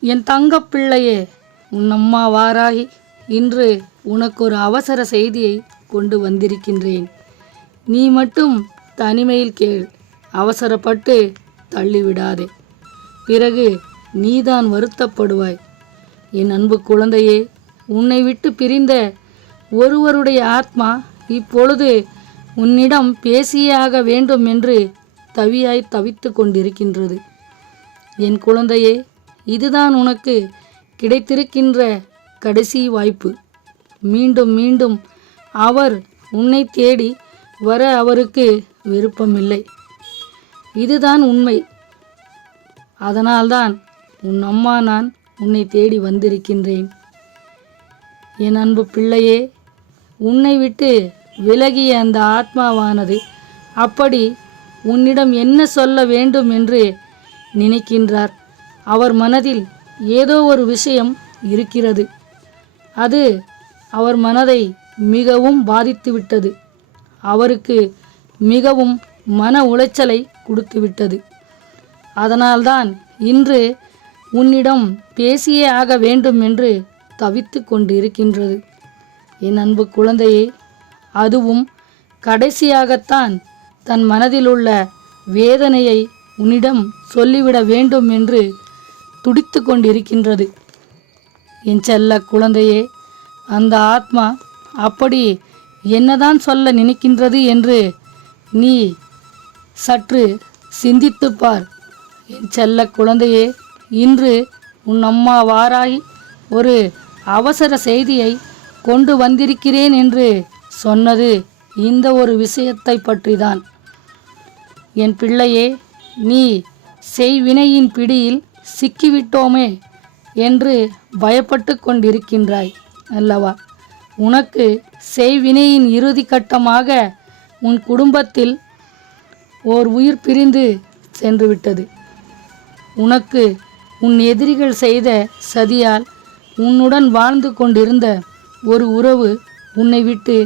என் தங்க பிள்ளையே உன் அம்மா வாராகி இன்று உனக்கு ஒரு அவசர செய்தியை கொண்டு வந்திருக்கின்றேன். நீ மட்டும் தனிமையில் கேள் அவசரப்பட்டு தள்ளிவிடாதே. பிறகு நீதான் வருத்தப்படுவாய். என் அன்பு குழந்தையே உன்னை விட்டு பிரிந்த ஒருவருடைய ஆத்மா இப்பொழுது உன்னிடம் பேசியே ஆக வேண்டும் என்று தவியாய் தவித்து கொண்டிருக்கின்றது. என் குழந்தையே இதுதான் உனக்கு கிடைத்திருக்கின்ற கடைசி வாய்ப்பு. மீண்டும் மீண்டும் அவர் உன்னை தேடி வர அவருக்கு விருப்பமில்லை. இதுதான் உண்மை. அதனால்தான் உன் அம்மா நான் உன்னை தேடி வந்திருக்கின்றேன். என் அன்பு பிள்ளையே உன்னை விட்டு விலகிய அந்த ஆத்மாவானது அப்படி உன்னிடம் என்ன சொல்ல வேண்டும் என்று நினைக்கின்றார். அவர் மனதில் ஏதோ ஒரு விஷயம் இருக்கிறது. அது அவர் மனதை மிகவும் பாதித்துவிட்டது அவருக்கு மிகவும் மன உளைச்சலை கொடுத்துவிட்டது அதனால்தான் இன்று உன்னிடம் பேசியே ஆக வேண்டும் என்று தவித்து கொண்டிருக்கின்றது. என் அன்பு குழந்தையே அதுவும் கடைசியாகத்தான் தன் மனதில் உள்ள வேதனையை உன்னிடம் சொல்லிவிட வேண்டும் என்று துடித்து கொண்டிருக்கின்றது என் செல்ல குழந்தையே அந்த ஆத்மா அப்படி என்னதான் சொல்ல நினைக்கின்றது என்று நீ சற்று சிந்தித்துப் பார். என் செல்ல குழந்தையே இன்று உன் அம்மா வாராய் ஒரு அவசர செய்தியை கொண்டு வந்திருக்கிறேன் என்று சொன்னது இந்த ஒரு விஷயத்தை பற்றிதான். என் பிள்ளையே நீ செய்வினையின் பிடியில் சிக்கிவிட்டோமே என்று பயப்பட்டு கொண்டிருக்கின்றாய் அல்லவா? உனக்கு செய்வினையின் இறுதி கட்டமாக உன் குடும்பத்தில் ஓர் உயிர் பிரிந்து சென்றுவிட்டது. உனக்கு உன் எதிரிகள் செய்த சதியால் உன்னுடன் வாழ்ந்து கொண்டிருந்த ஒரு உறவு உன்னை விட்டு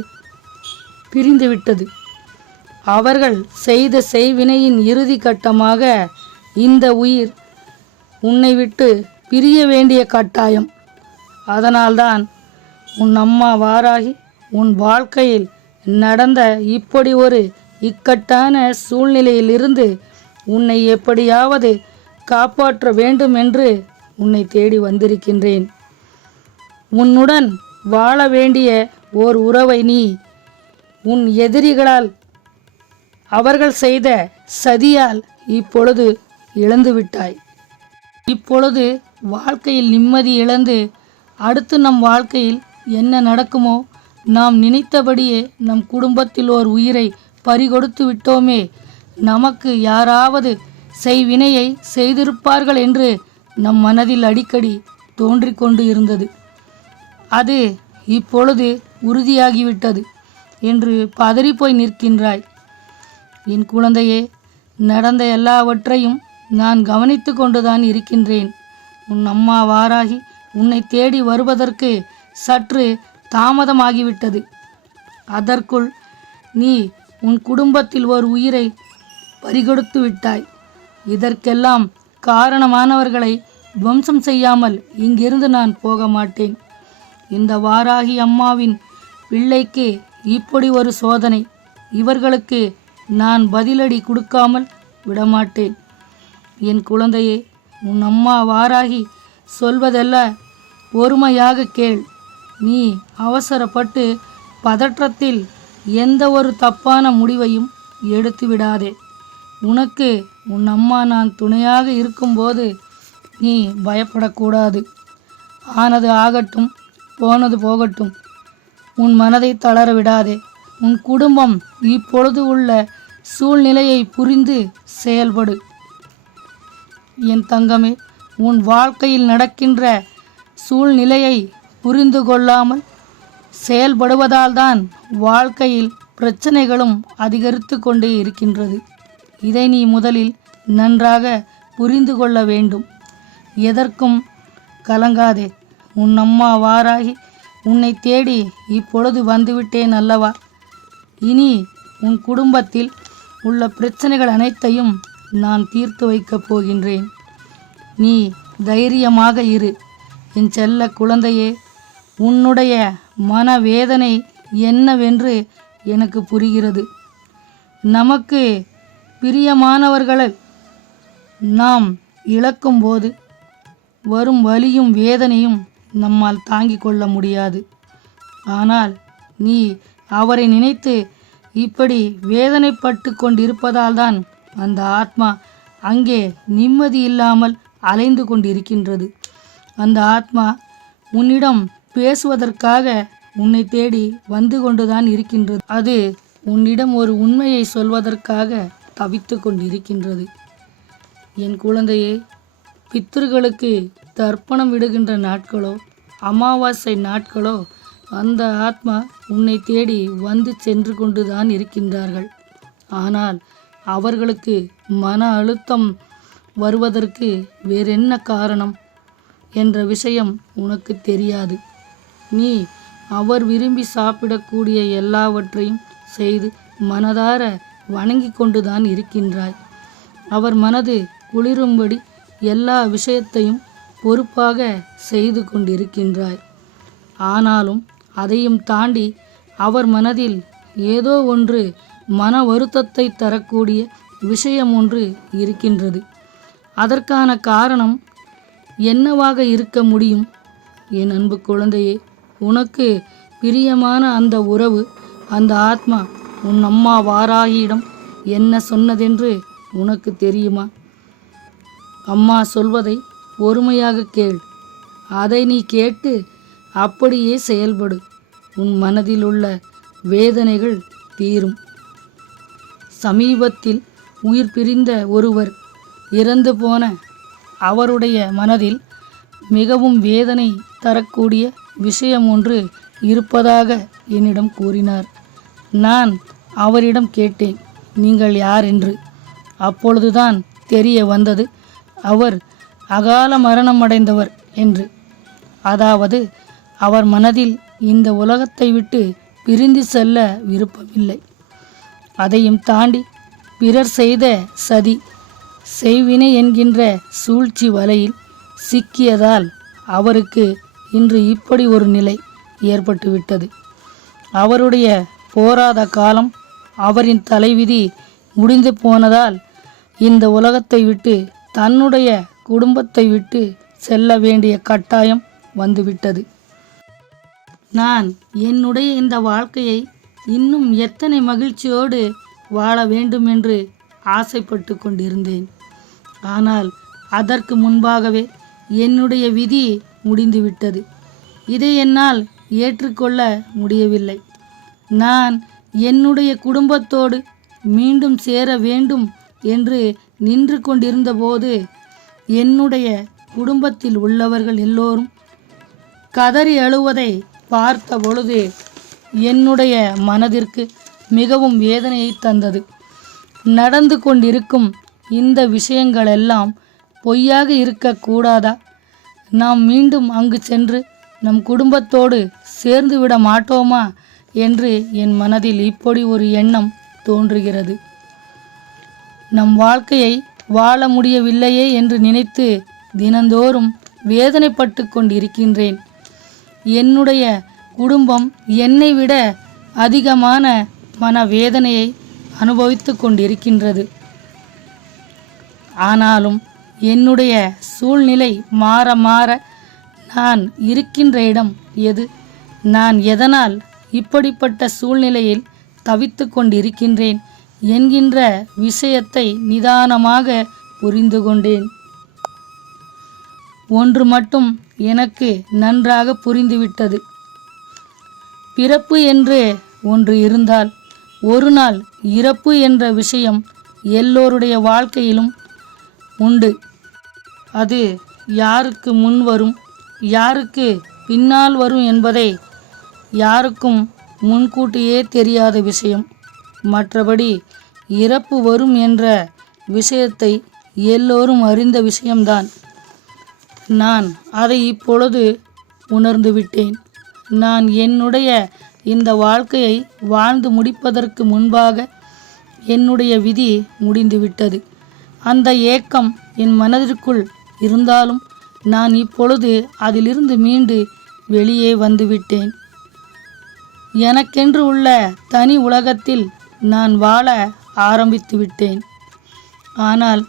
பிரிந்துவிட்டது. அவர்கள் செய்த செய்வினையின் இறுதி கட்டமாக இந்த உயிர் உன்னை விட்டு பிரிய வேண்டிய கட்டாயம். அதனால்தான் உன் அம்மா வாராகி உன் வாழ்க்கையில் நடந்த இப்படி ஒரு இக்கட்டான சூழ்நிலையிலிருந்து உன்னை எப்படியாவது காப்பாற்ற வேண்டும் என்று உன்னை தேடி வந்திருக்கின்றேன். உன்னுடன் வாழ வேண்டிய ஓர் உறவை நீ உன் எதிரிகளால் அவர்கள் செய்த சதியால் இப்பொழுது இழந்துவிட்டாய். இப்பொழுது வாழ்க்கையில் நிம்மதி இழந்து அடுத்து நம் வாழ்க்கையில் என்ன நடக்குமோ நாம் நினைத்தபடியே நம் குடும்பத்தில் ஓர் உயிரை பறிகொடுத்து விட்டோமே. நமக்கு யாராவது செய்வினையை செய்திருப்பார்கள் என்று நம் மனதில் அடிக்கடி தோன்றிக்கொண்டு இருந்தது. அது இப்பொழுது உறுதியாகிவிட்டது என்று பதறிப்போய் நிற்கின்றாய். என் குழந்தையே நடந்த எல்லாவற்றையும் நான் கவனித்து கொண்டுதான் இருக்கின்றேன். உன் அம்மா வாராகி உன்னை தேடி வருவதற்கு சற்று தாமதமாகிவிட்டது. அதற்குள் நீ உன் குடும்பத்தில் ஒரு உயிரை பறிகொடுத்து விட்டாய். இதற்கெல்லாம் காரணமானவர்களை துவம்சம் செய்யாமல் இங்கிருந்து நான் போக மாட்டேன். இந்த வாராகி அம்மாவின் பிள்ளைக்கு இப்படி ஒரு சோதனை. இவர்களுக்கு நான் பதிலடி கொடுக்காமல் விடமாட்டேன். என் குழந்தையே உன் அம்மா வாராகி சொல்வதல்ல பொறுமையாக கேள். நீ அவசரப்பட்டு பதற்றத்தில் எந்த ஒரு தப்பான முடிவையும் எடுத்து விடாதே. உனக்கு உன் அம்மா நான் துணையாக இருக்கும்போது நீ பயப்படக்கூடாது. ஆனது ஆகட்டும் போனது போகட்டும். உன் மனதை தளர விடாதே. உன் குடும்பம் இப்பொழுது உள்ள சூழ்நிலையை புரிந்து செயல்படு. என் தங்கமே உன் வாழ்க்கையில் நடக்கின்ற சூழ்நிலையை புரிந்து கொள்ளாமல் செயல்படுவதால்தான் வாழ்க்கையில் பிரச்சனைகளும் அதிகரித்து கொண்டே இருக்கின்றது. இதை நீ முதலில் நன்றாக புரிந்து கொள்ள வேண்டும். எதற்கும் கலங்காதே. உன் அம்மா வாராகி உன்னை தேடி இப்பொழுது வந்துவிட்டேன் அல்லவா? இனி உன் குடும்பத்தில் உள்ள பிரச்சனைகள் அனைத்தையும் நான் தீர்த்து வைக்கப் போகின்றேன். நீ தைரியமாக இரு. என் செல்ல குழந்தையே உன்னுடைய மனவேதனை என்னவென்று எனக்கு புரிகிறது. நமக்கு பிரியமானவர்களை நாம் இழக்கும்போது வரும் வலியும் வேதனையும் நம்மால் தாங்கிக் கொள்ள முடியாது. ஆனால் நீ அவரை நினைத்து இப்படி வேதனைப்பட்டு கொண்டிருப்பதால்தான் அந்த ஆத்மா அங்கே நிம்மதி இல்லாமல் அலைந்து கொண்டிருக்கின்றது. அந்த ஆத்மா உன்னிடம் பேசுவதற்காக உன்னை தேடி வந்து கொண்டுதான் இருக்கின்றது. அது உன்னிடம் ஒரு உண்மையை சொல்வதற்காக தவித்து கொண்டிருக்கின்றது. என் குழந்தையே பித்தர்களுக்கு தர்ப்பணம் விடுகின்ற நாட்களோ அமாவாசை நாட்களோ அந்த ஆத்மா உன்னை தேடி வந்து சென்று கொண்டுதான் இருக்கின்றார்கள். ஆனால் அவர்களுக்கு மன அழுத்தம் வருவதற்கு வேறென்ன காரணம் என்ற விஷயம் உனக்கு தெரியாது. நீ அவர் விரும்பி சாப்பிடக்கூடிய எல்லாவற்றையும் செய்து மனதார வணங்கி கொண்டுதான் இருக்கின்றாய். அவர் மனது குளிரும்படி எல்லா விஷயத்தையும் பொறுப்பாக செய்து கொண்டிருக்கின்றாய். ஆனாலும் அதையும் தாண்டி அவர் மனதில் ஏதோ ஒன்று மன வருத்தத்தை தரக்கூடிய விஷயம் ஒன்று இருக்கின்றது. அதற்கான காரணம் என்னவாக இருக்க முடியும்? என் அன்பு குழந்தையே உனக்கு பிரியமான அந்த உறவு அந்த ஆத்மா உன் அம்மா வாராகியிடம் என்ன சொன்னதென்று உனக்கு தெரியுமா? அம்மா சொல்வதை பொறுமையாக கேள். அதை நீ கேட்டு அப்படியே செயல்படு. உன் மனதில் உள்ள வேதனைகள் தீரும். சமீபத்தில் உயிர் பிரிந்த ஒருவர் இறந்து போன அவருடைய மனதில் மிகவும் வேதனை தரக்கூடிய விஷயம் ஒன்று இருப்பதாக என்னிடம் கூறினார். நான் அவரிடம் கேட்டேன் நீங்கள் யார்? என்று. அப்பொழுதுதான் தெரிய வந்தது அவர் அகால மரணம் அடைந்தவர் என்று. அதாவது அவர் மனதில் இந்த உலகத்தை விட்டு பிரிந்து செல்ல விருப்பமில்லை. அதையும் தாண்டி பிறர் செய்த சதி செய்வினை என்கின்ற சூழ்ச்சி வலையில் சிக்கியதால் அவருக்கு இன்று இப்படி ஒரு நிலை ஏற்பட்டுவிட்டது. அவருடைய போராத காலம் அவரின் தலைவிதி முடிந்து போனதால் இந்த உலகத்தை விட்டு தன்னுடைய குடும்பத்தை விட்டு செல்ல வேண்டிய கட்டாயம் வந்துவிட்டது. நான் என்னுடைய இந்த வாழ்க்கையை இன்னும் எத்தனை மகிழ்ச்சியோடு வாழ வேண்டும் என்று ஆசைப்பட்டு கொண்டிருந்தேன். ஆனால் அதற்கு முன்பாகவே என்னுடைய விதி முடிந்துவிட்டது. இதை என்னால் ஏற்றுக்கொள்ள முடியவில்லை. நான் என்னுடைய குடும்பத்தோடு மீண்டும் சேர வேண்டும் என்று நின்று கொண்டிருந்தபோது என்னுடைய குடும்பத்தில் உள்ளவர்கள் எல்லோரும் கதறி அழுவதை பார்த்த பொழுது என்னுடைய மனதிற்கு மிகவும் வேதனையை தந்தது. நடந்து கொண்டிருக்கும் இந்த விஷயங்களெல்லாம் பொய்யாக இருக்கக்கூடாதா நாம் மீண்டும் அங்கு சென்று நம் குடும்பத்தோடு சேர்ந்து விட மாட்டோமா? என்று என் மனதில் இப்படி ஒரு எண்ணம் தோன்றுகிறது. நம் வாழ்க்கையை வாழ முடியவில்லையே என்று நினைத்து தினந்தோறும் வேதனைப்பட்டு கொண்டிருக்கின்றேன். என்னுடைய குடும்பம் என்னை விட அதிகமான மனவேதனையை அனுபவித்து கொண்டிருக்கின்றது. ஆனாலும் என்னுடைய சூழ்நிலை மாற மாற நான் இருக்கின்ற இடம் எது? நான் எதனால் இப்படிப்பட்ட சூழ்நிலையில் தவித்து கொண்டிருக்கின்றேன் என்கின்ற விஷயத்தை நிதானமாக புரிந்து கொண்டேன். ஒன்று மட்டும் எனக்கு நன்றாக புரிந்துவிட்டது. பிறப்பு என்று ஒன்று இருந்தால் ஒரு நாள் இறப்பு என்ற விஷயம் எல்லோருடைய வாழ்க்கையிலும் உண்டு. அது யாருக்கு முன் வரும் யாருக்கு பின்னால் வரும் என்பதை யாருக்கும் முன்கூட்டியே தெரியாத விஷயம். மற்றபடி இறப்பு வரும் என்ற விஷயத்தை எல்லோரும் அறிந்த விஷயம்தான். நான் அதை இப்பொழுது உணர்ந்துவிட்டேன். நான் என்னுடைய இந்த வாழ்க்கையை வாழ்ந்து முடிப்பதற்கு முன்பாக என்னுடைய விதி முடிந்துவிட்டது. அந்த ஏக்கம் என் மனதிற்குள் இருந்தாலும் நான் இப்பொழுது அதிலிருந்து மீண்டு வெளியே வந்துவிட்டேன். எனக்கென்று உள்ள தனி உலகத்தில் நான் வாழ ஆரம்பித்து விட்டேன். ஆனால்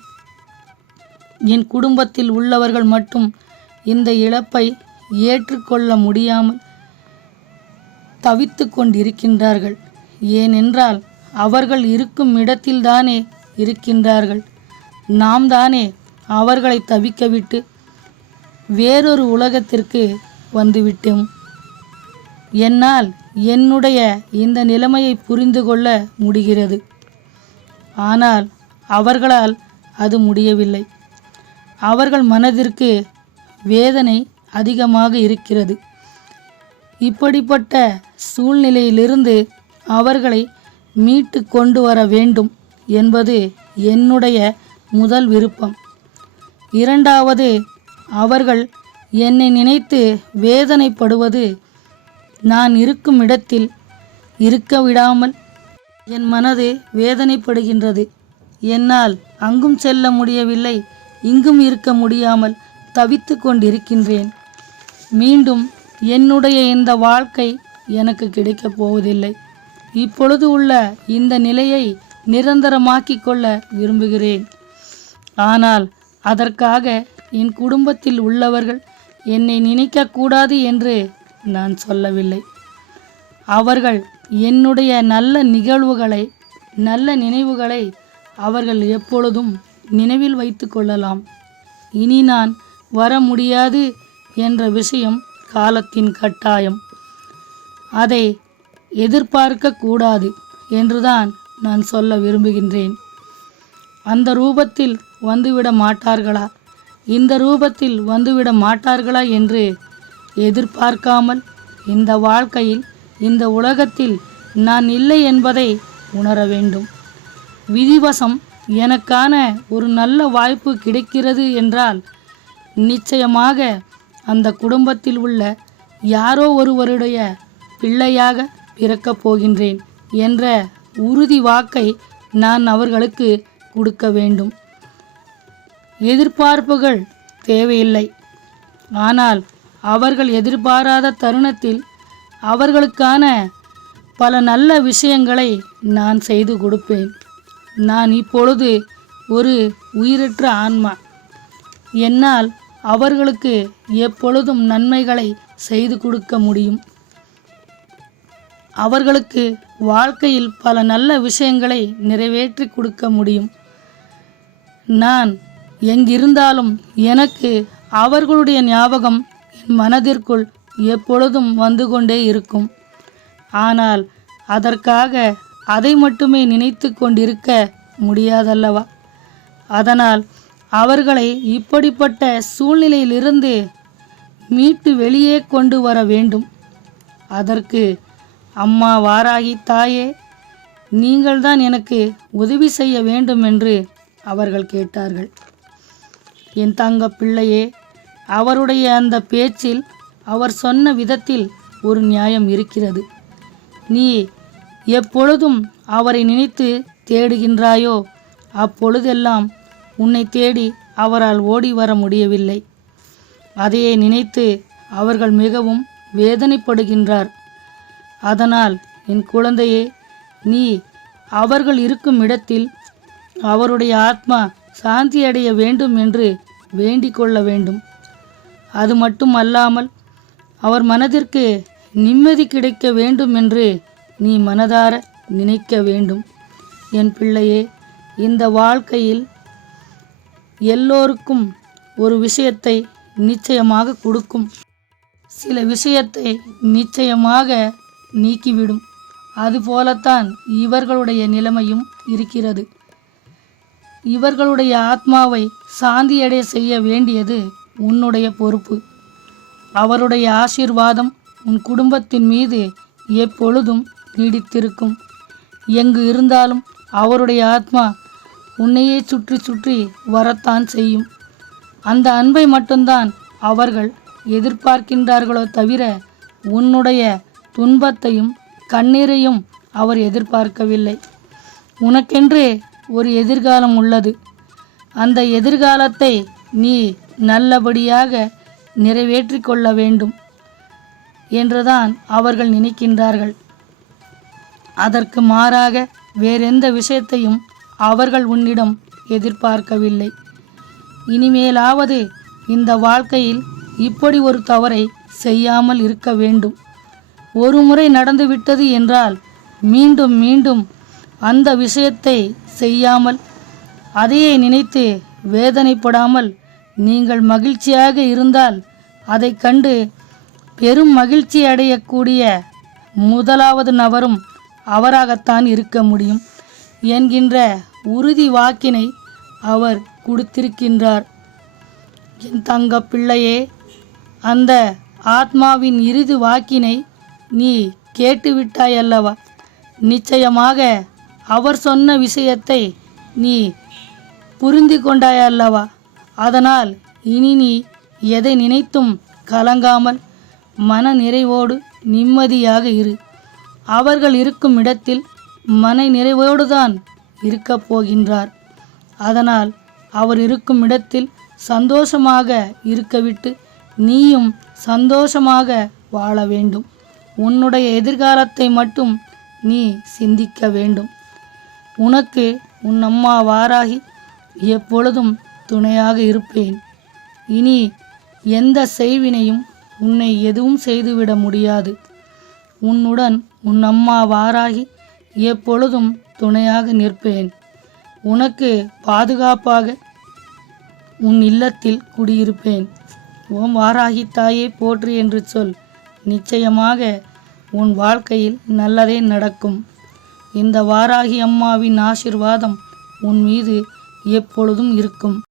என் குடும்பத்தில் உள்ளவர்கள் மட்டும் இந்த இழப்பை ஏற்றுக்கொள்ள முடியாமல் தவித்து கொண்டிருக்கின்றார்கள் ஏனென்றால் அவர்கள் இருக்கும் இடத்தில்தானே இருக்கின்றார்கள். நாம் தானே அவர்களை தவிக்க விட்டு வேறொரு உலகத்திற்கு வந்துவிட்டோம். என்னால் என்னுடைய இந்த நிலைமையை புரிந்து கொள்ள முடிகிறது. ஆனால் அவர்களால் அது முடியவில்லை. அவர்கள் மனதிற்கு வேதனை அதிகமாக இருக்கிறது. இப்படிப்பட்ட சூழ்நிலையிலிருந்து அவர்களை மீட்டு கொண்டு வர வேண்டும் என்பது என்னுடைய முதல் விருப்பம். இரண்டாவது அவர்கள் என்னை நினைத்து வேதனைப்படுவது நான் இருக்கும் இடத்தில் இருக்க விடாமல் என் மனது வேதனைப்படுகின்றது. என்னால் அங்கும் செல்ல முடியவில்லை இங்கும் இருக்க முடியாமல் தவித்து கொண்டிருக்கின்றேன். மீண்டும் என்னுடைய இந்த வாழ்க்கை எனக்கு கிடைக்கப் போவதில்லை. இப்பொழுது உள்ள இந்த நிலையை நிரந்தரமாக்கிக் கொள்ள விரும்புகிறேன். ஆனால் அதற்காக என் குடும்பத்தில் உள்ளவர்கள் என்னை நினைக்கக்கூடாது என்று நான் சொல்லவில்லை. அவர்கள் என்னுடைய நல்ல நிகழ்வுகளை நல்ல நினைவுகளை அவர்கள் எப்பொழுதும் நினைவில் வைத்து கொள்ளலாம். இனி நான் வர முடியாது என்ற விஷயம் காலத்தின் கட்டாயம். அதை எதிர்பார்க்க கூடாது என்றுதான் நான் சொல்ல விரும்புகின்றேன். அந்த ரூபத்தில் வந்துவிட மாட்டார்களா? இந்த ரூபத்தில் வந்துவிட மாட்டார்களா என்று எதிர்பார்க்காமல் இந்த வாழ்க்கையில் இந்த உலகத்தில் நான் இல்லை என்பதை உணர வேண்டும். விதிவசம் எனக்கான ஒரு நல்ல வாய்ப்பு கிடைக்கிறது என்றால் நிச்சயமாக அந்த குடும்பத்தில் உள்ள யாரோ ஒருவருடைய பிள்ளையாக பிறக்கப் போகின்றேன் என்ற உறுதி வாக்கை நான் அவர்களுக்கு கொடுக்க வேண்டும். எதிர்பார்ப்புகள் தேவையில்லை. ஆனால் அவர்கள் எதிர்பாராத தருணத்தில் அவர்களுக்கான பல நல்ல விஷயங்களை நான் செய்து கொடுப்பேன். நான் இப்பொழுது ஒரு உயிரற்ற ஆன்மா. என்னால் அவர்களுக்கு எப்பொழுதும் நன்மைகளை செய்து கொடுக்க முடியும். அவர்களுக்கு வாழ்க்கையில் பல நல்ல விஷயங்களை நிறைவேற்றி கொடுக்க முடியும். நான் எங்கிருந்தாலும் எனக்கு அவர்களுடைய ஞாபகம் என் மனதிற்குள் எப்பொழுதும் வந்து கொண்டே இருக்கும். ஆனால் அதற்காக அதை மட்டுமே நினைத்து கொண்டிருக்க முடியாதல்லவா? அதனால் அவர்களை இப்படிப்பட்ட சூழ்நிலையிலிருந்து மீட்டு வெளியே கொண்டு வர வேண்டும். அதற்கு அம்மா வாராகி தாயே நீங்கள்தான் எனக்கு உதவி செய்ய வேண்டும் என்று அவர்கள் கேட்டார்கள். என் தங்க பிள்ளையே அவருடைய அந்த பேச்சில் அவர் சொன்ன விதத்தில் ஒரு நியாயம் இருக்கிறது. நீ எப்பொழுதும் அவரை நினைத்து தேடுகின்றாயோ அப்பொழுதெல்லாம் உன்னை தேடி அவரால் ஓடி வர முடியவில்லை. அதையே நினைத்து அவர்கள் மிகவும் வேதனைப்படுகின்றார். அதனால் என் குழந்தையே நீ அவர்கள் இருக்கும் இடத்தில் அவருடைய ஆத்மா சாந்தியடைய வேண்டும் என்று வேண்டிக் கொள்ள வேண்டும். அது மட்டும் அல்லாமல் அவர் மனதிற்கு நிம்மதி கிடைக்க வேண்டும் என்று நீ மனதார நினைக்க வேண்டும். என் பிள்ளையே இந்த வாழ்க்கையில் எல்லோருக்கும் ஒரு விஷயத்தை நிச்சயமாக கொடுக்கும். சில விஷயத்தை நிச்சயமாக நீக்கிவிடும். அதுபோலத்தான் இவர்களுடைய நிலைமையும் இருக்கிறது. இவர்களுடைய ஆத்மாவை சாந்தியடைய செய்ய வேண்டியது உன்னுடைய பொறுப்பு. அவருடைய ஆசீர்வாதம் உன் குடும்பத்தின் மீது எப்பொழுதும் நீடித்திருக்கும். எங்கு இருந்தாலும் அவருடைய ஆத்மா உன்னையே சுற்றி சுற்றி வரத்தான் செய்யும். அந்த அன்பை மட்டும்தான் அவர்கள் எதிர்பார்க்கின்றார்களோ தவிர உன்னுடைய துன்பத்தையும் கண்ணீரையும் அவர் எதிர்பார்க்கவில்லை. உனக்கென்று ஒரு எதிர்காலம் உள்ளது. அந்த எதிர்காலத்தை நீ நல்லபடியாக நிறைவேற்றிக் கொள்ள வேண்டும் என்றுதான் அவர்கள் நினைக்கின்றார்கள். அதற்கு மாறாக வேறெந்த விஷயத்தையும் அவர்கள் உன்னிடம் எதிர்பார்க்கவில்லை. இனிமேலாவது இந்த வாழ்க்கையில் இப்படி ஒரு தவறை செய்யாமல் இருக்க வேண்டும். ஒரு முறை நடந்துவிட்டது என்றால் மீண்டும் மீண்டும் அந்த விஷயத்தை செய்யாமல் அதையே நினைத்து வேதனைப்படாமல் நீங்கள் மகிழ்ச்சியாக இருந்தால் அதை கண்டு பெரும் மகிழ்ச்சி அடையக்கூடிய முதலாவது நபரும் அவராகத்தான் இருக்க முடியும். என்கின்ற உறுதி வாக்கினை அவர் கொடுத்திருக்கின்றார். என் தங்க பிள்ளையே அந்த ஆத்மாவின் இறுதி வாக்கினை நீ கேட்டுவிட்டாய் அல்லவா நிச்சயமாக அவர் சொன்ன விஷயத்தை நீ புரிந்து கொண்டாய் அல்லவா அதனால் இனி நீ எதை நினைத்தும் கலங்காமல் மன நிறைவோடு நிம்மதியாக இரு. அவர்கள் இருக்கும் இடத்தில் மன நிறைவோடுதான் இருக்கப் போகின்றார். அதனால் அவர் இருக்கும் இடத்தில் சந்தோஷமாக இருக்கவிட்டு நீயும் சந்தோஷமாக வாழ வேண்டும். உன்னுடைய எதிர்காலத்தை மட்டும் நீ சிந்திக்க வேண்டும். உனக்கு உன் அம்மா வாராகி எப்பொழுதும் துணையாக இருப்பேன். இனி எந்த செய்வினையும் உன்னை எதுவும் செய்துவிட முடியாது. உன்னுடன் உன் அம்மா வாராகி எப்பொழுதும் துணையாக நிற்பேன். உனக்கு பாதுகாப்பாக உன் இல்லத்தில் குடியிருப்பேன். ஓம் வாராகி தாயே போற்று என்று சொல். நிச்சயமாக உன் வாழ்க்கையில் நல்லதே நடக்கும். இந்த வாராகி அம்மாவின் ஆசிர்வாதம் உன் மீது எப்பொழுதும் இருக்கும்.